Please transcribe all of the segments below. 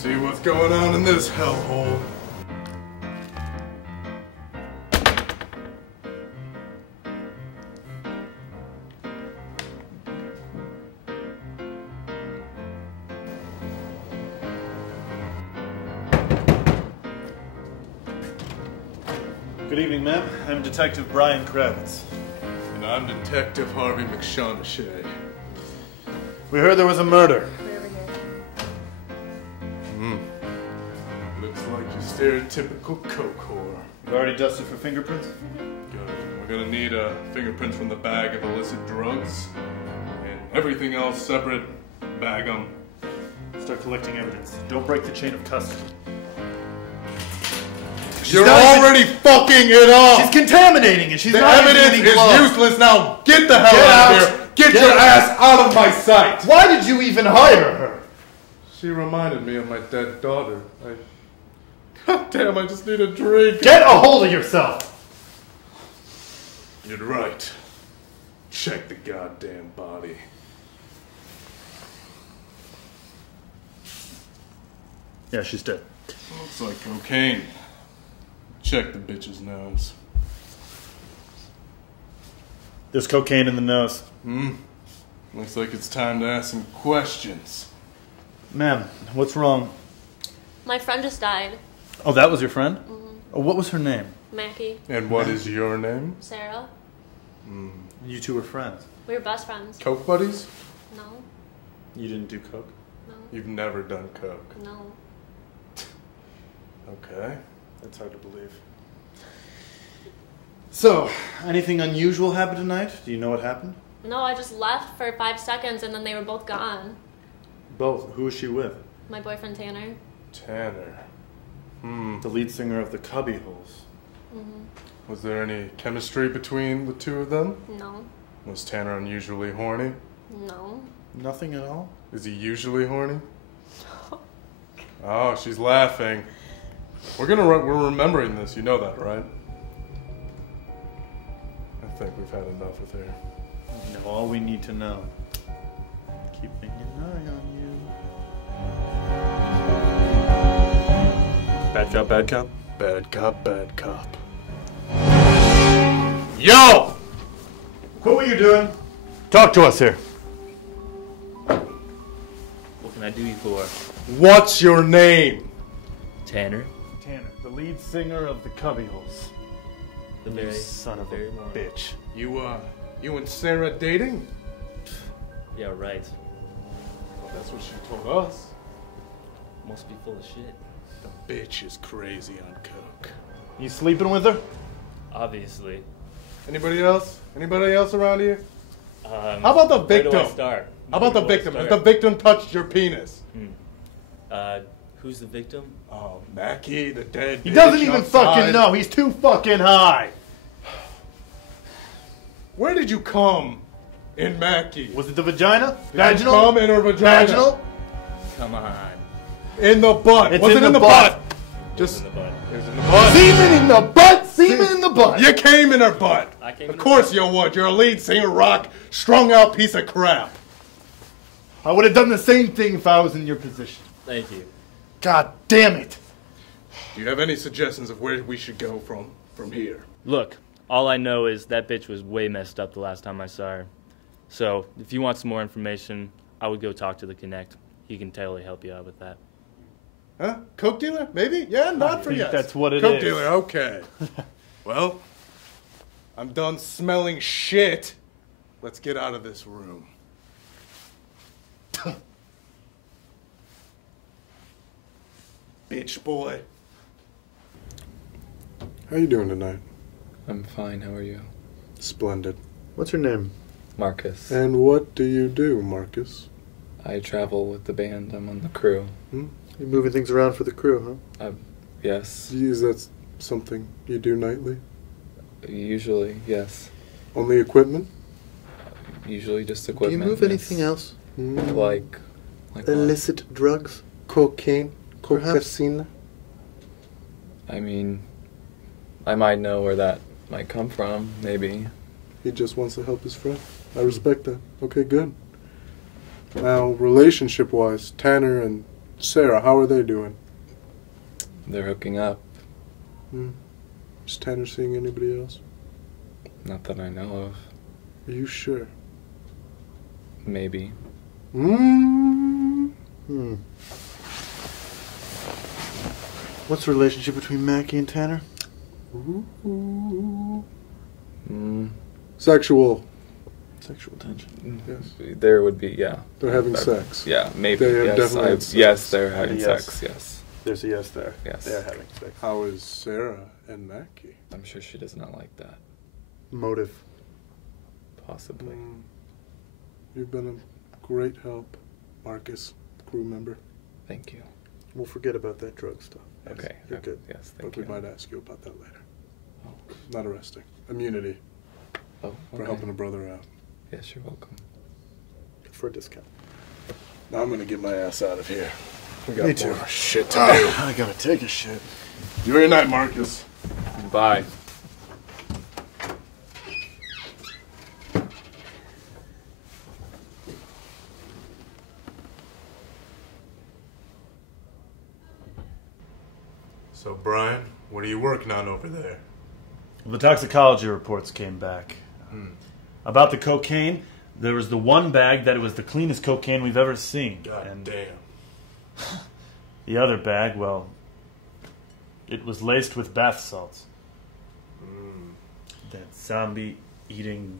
See what's going on in this hellhole. Good evening, ma'am. I'm Detective Brian Kravitz. And I'm Detective Harvey McShaughnessy. We heard there was a murder. Looks like your stereotypical coke whore. You've already dusted for fingerprints? Good. We're gonna need fingerprints from the bag of illicit drugs. And everything else separate. Bag them. Start collecting evidence. Don't break the chain of custody. You're already fucking it up! She's contaminating it. She's The not evidence even is gloves. useless now. Get the hell out of here. Get your ass out of my sight. Why did you even hire her? She reminded me of my dead daughter. God damn, I just need a drink. Get a hold of yourself. You're right. Check the goddamn body. Yeah, she's dead. Looks like cocaine. Check the bitch's nose. There's cocaine in the nose. Looks like it's time to ask some questions. Ma'am, what's wrong? My friend just died. Oh, that was your friend? Oh, what was her name? Mackie. And what is your name? Sarah. You two were friends. We were best friends. Coke buddies? No. You didn't do coke? No. You've never done coke. No. Okay. That's hard to believe. So, anything unusual happened tonight? Do you know what happened? No, I just left for 5 seconds and then they were both gone. Both. Who was she with? My boyfriend Tanner. Tanner. The lead singer of the Cubbyholes. Was there any chemistry between the two of them? No. Was Tanner unusually horny? No. Nothing at all? Is he usually horny? Oh, she's laughing. We're remembering this. You know that, right? I think we've had enough with her. You know all we need to know. Keeping an eye on you. Bad cop, bad cop? Bad cop, bad cop. Yo! Quit what you're doing. Talk to us here. What can I do you for? What's your name? Tanner. Tanner, the lead singer of the Cubbyholes. The very Son of a one. bitch. You and Sarah dating? Yeah, right. Well, that's what she told us. Must be full of shit. The bitch is crazy on coke. You sleeping with her? Obviously. Anybody else? Anybody else around here? How How about the victim? Where do I start? How about the Where do I victim? Has start? the victim touched your penis? Who's the victim? Oh, Mackie, the dead. He bitch doesn't even outside. fucking know. He's too fucking high. Where did you come in Mackie? Was it the vagina? Did you Vaginal? come in her vagina? Vaginal? Come on. In the butt. It's Was in it in the the butt. butt? Just in the butt. It was in the butt. Semen in the butt! Semen in the butt! You came in her butt. I came Of in the course butt. you would. You're a lead singer, rock, strung out piece of crap. I would have done the same thing if I was in your position. Thank you. God damn it! Do you have any suggestions of where we should go from here? Look, all I know is that bitch was way messed up the last time I saw her. So, if you want some more information, I would go talk to the Connect. He can totally help you out with that. Huh? Coke dealer? Maybe? Yeah, not for think yes. that's what it Coke is. dealer, okay. Well, I'm done smelling shit. Let's get out of this room. Bitch boy. How you doing tonight? I'm fine, how are you? Splendid. What's her name? Marcus. And what do you do, Marcus? I travel with the band, I'm on the crew. You're moving things around for the crew, huh? Yes. Is that something you do nightly? Usually, yes. Only equipment? Usually just Do you equipment. move yes. anything else? Like what? Illicit drugs? Cocaine? Perhaps. Cocaine? I mean, I might know where that might come from, maybe. He just wants to help his friend. I respect that. Okay, good. Now, relationship-wise, Tanner and Sarah, how are they doing? They're hooking up. Is Tanner seeing anybody else? Not that I know of. Are you sure? Maybe. What's the relationship between Mackie and Tanner? Sexual. Sexual tension. Yes. There would be, yeah. They're having sex. Yeah, maybe. They have Yes, definitely had sex. yes, they're having Yes. sex, yes. There's a yes there. Yes. They're having sex. How is Sarah and Mackie? I'm sure she does not like that. Motive. Possibly. You've been a great help, Marcus, crew member. Thank you. We'll forget about that drug stuff. Okay. You're good. Yes, thank But you. we might ask you about that later. Oh. Not arresting. Immunity Oh, for okay. helping a brother out. Yes, you're welcome. For a discount. Now I'm gonna get my ass out of here. We got Me too. more shit to do. I gotta take a shit. Enjoy your night, Marcus. Bye. So, Brian, what are you working on over there? The toxicology reports came back. About the cocaine, there was the one bag that it was the cleanest cocaine we've ever seen. God damn. The other bag, well, it was laced with bath salts. That zombie-eating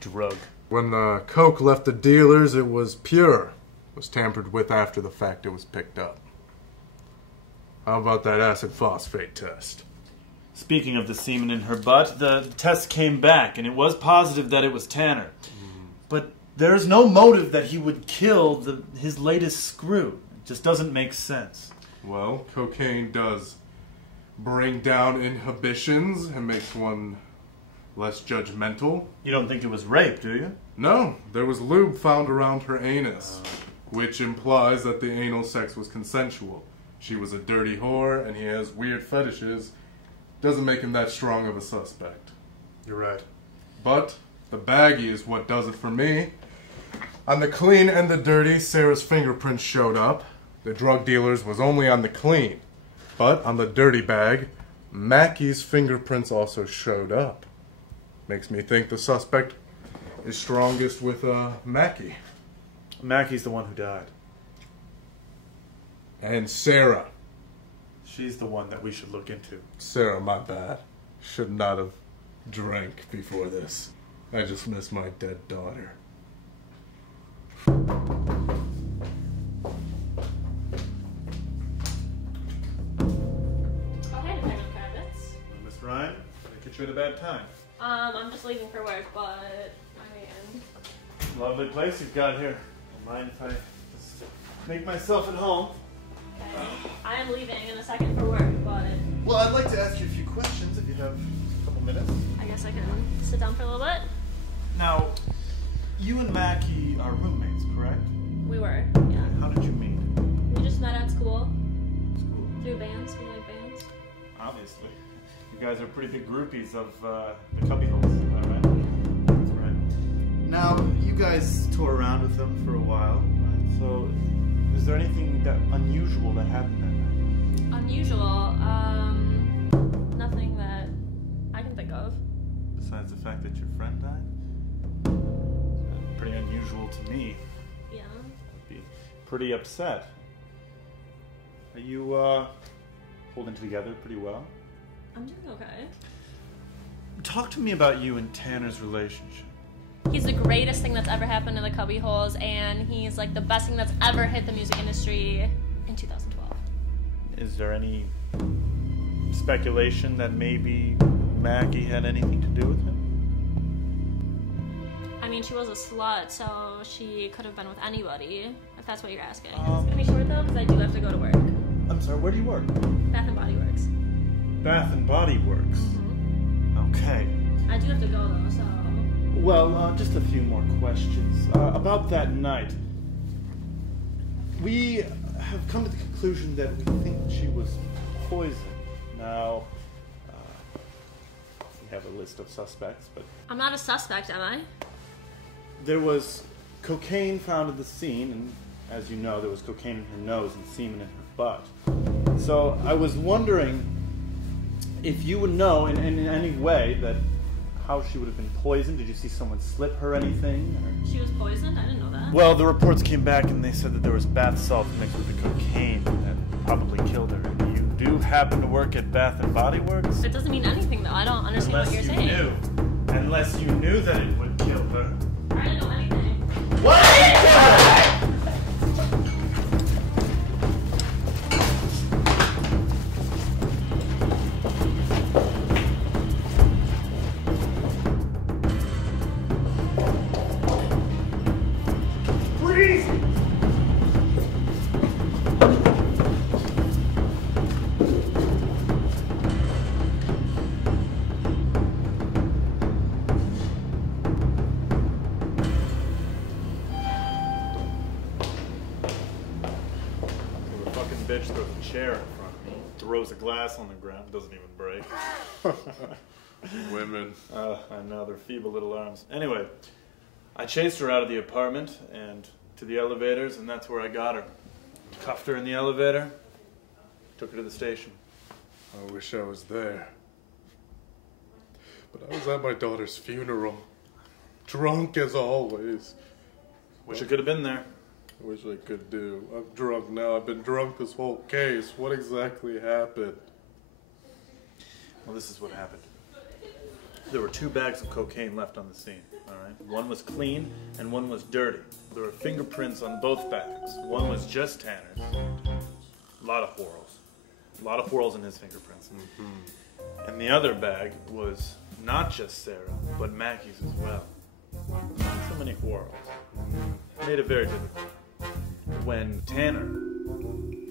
drug. When the coke left the dealers, it was pure. It was tampered with after the fact it was picked up. How about that acid phosphate test? Speaking of the semen in her butt, the test came back, and it was positive that it was Tanner. But there's no motive that he would kill his latest screw. It just doesn't make sense. Well, cocaine does bring down inhibitions and makes one less judgmental. You don't think it was rape, do you? No, there was lube found around her anus, which implies that the anal sex was consensual. She was a dirty whore, and he has weird fetishes. Doesn't make him that strong of a suspect. You're right. But the baggie is what does it for me. On the clean and the dirty, Sarah's fingerprints showed up. The drug dealer's was only on the clean. But on the dirty bag, Mackie's fingerprints also showed up. Makes me think the suspect is strongest with Mackie. Mackie's the one who died. And Sarah. She's the one that we should look into. Sarah, my bad. Should not have drank before this. I just miss my dead daughter. Oh, hey, Detective Kravitz. Miss Ryan, did I get you at a bad time? I'm just leaving for work, but I mean, Lovely place you've got here. Don't mind if I just make myself at home? okay. I am leaving in a second for work, but Well, I'd like to ask you a few questions if you have a couple minutes. I guess I can sit down for a little bit. Now, you and Mackie are roommates, correct? We were, yeah. How did you meet? We just met at school School. through bands. We like bands. Obviously. You guys are pretty big groupies of the cubby holes, is that right? That's right. Now, you guys tour around with them for a while, right? So, is there anything that unusual that happened that night? Unusual, nothing that I can think of. Besides the fact that your friend died? Pretty unusual to me. Yeah. I'd be pretty upset. Are you, holding together pretty well? I'm doing okay. Talk to me about you and Tanner's relationship. He's the greatest thing that's ever happened to the cubby holes, and he's like the best thing that's ever hit the music industry in 2012. Is there any speculation that maybe Mackie had anything to do with him? I mean, she was a slut, so she could have been with anybody, if that's what you're asking. It's Um, gonna be short though, because I do have to go to work. I'm sorry, where do you work? Bath and Body Works. Bath and Body Works. Okay. I do have to go though, so. Well, just a few more questions. About that night, we have come to the conclusion that we think she was poisoned. Now, we have a list of suspects, but I'm not a suspect, am I? there was cocaine found at the scene, and as you know, there was cocaine in her nose and semen in her butt. So I was wondering if you would know in any way that how she would have been poisoned. Did you see someone slip her anything? Or? She was poisoned? I didn't know that. Well, the reports came back and they said that there was bath salt mixed with the cocaine that probably killed her. You do happen to work at Bath and Body Works? It doesn't mean anything, though. I don't understand what you're saying. Unless you knew that it would kill her. I didn't know anything. What? Bitch throws a chair in front of me, throws a glass on the ground, doesn't even break. Women. I know, their feeble little arms. Anyway, I chased her out of the apartment and to the elevators, and that's where I got her. Cuffed her in the elevator, took her to the station. I wish I was there. But I was at my daughter's funeral. Drunk as always. Wish I could have been there. I wish I could do. I'm drunk now. I've been drunk this whole case. What exactly happened? Well, this is what happened. There were 2 bags of cocaine left on the scene, all right? One was clean and one was dirty. There were fingerprints on both bags. One was just Tanner's. A lot of whorls. A lot of whorls in his fingerprints. Mm-hmm. And the other bag was not just Sarah, but Mackie's as well. Not so many whorls. Made it very difficult. When Tanner...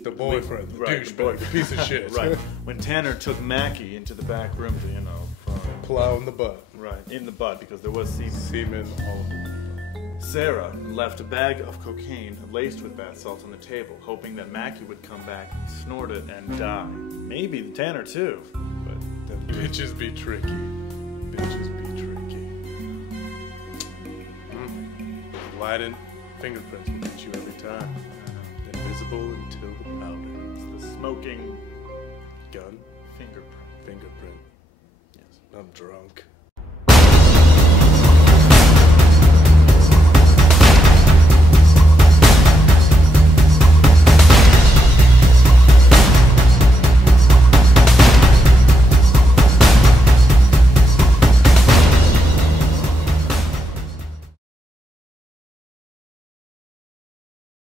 The boyfriend, the right, douchebag, the piece of shit. Right. When Tanner took Mackie into the back room to, plow in the butt. Right, in the butt, because there was semen. Semen all over. Sarah left a bag of cocaine laced with bath salts on the table, hoping that Mackie would come back, snort it, and die. Maybe Tanner too, but... The bitches be tricky. Bitches be tricky. Lighting fingerprints will get you every time. Invisible until the powder. It's the smoking gun fingerprint. fingerprint. Yes. I'm drunk.